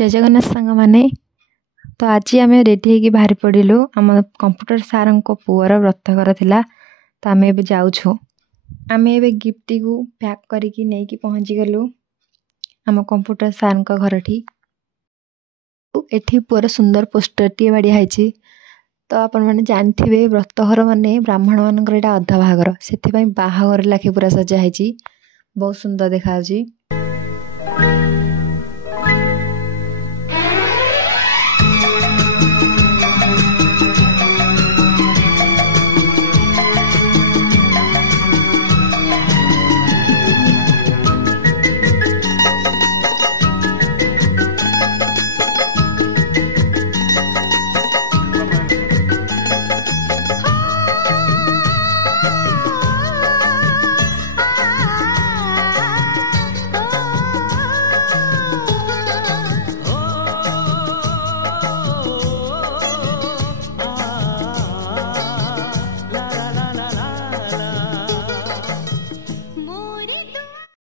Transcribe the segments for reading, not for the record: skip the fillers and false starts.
जय जगन्नाथ सांग माने तो आज आम रेडी होगी बाहरी पड़िलु आम कंप्यूटर सार पुअर व्रतघर थिला तो आम ए जाऊँ आम ए गिफ्ट को पैक करके नहीं पहुँची गलु आम कंप्यूटर सार घर एठी पुअर सुंदर पोस्टर टी बाड़िया तो आपण मैंने जानते व्रतघर माने ब्राह्मण मानकर एटा अधा बाहागर से बाहागर लाखे पूरा सजाई बहुत सुंदर देखा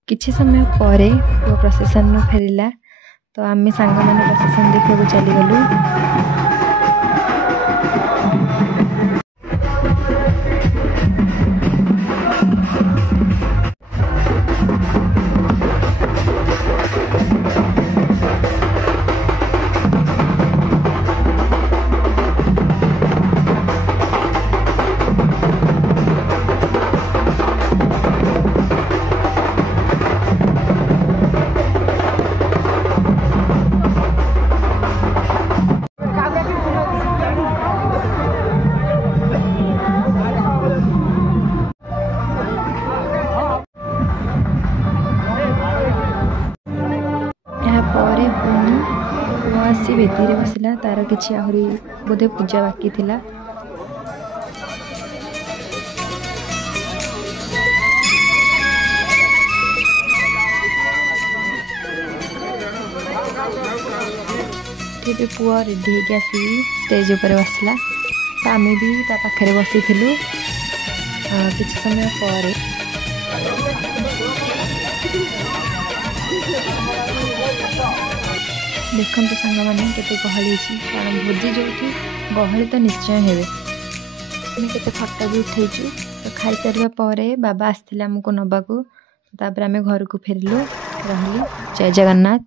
किछि समय पर वो प्रोसेसन फेरिला तो आम सांग मैंने प्रोसेसन देखा चलीगलु आसी बेदी बसला तार किसी आहरी बोधे पूजा बाकी थिला पुआ रेडी होगी आसी स्टेज ऊपर बसला तो आम भी पाखे बसी किसी समय पर देखते सांग मैंने केते गहली कारण भोजी जो गहली तो निश्चय हे फटो भी उठेचु तो खाई सारे बाबा आसते आमको नबाकू तापर आम घर को फेरिलु रही जय जगन्नाथ।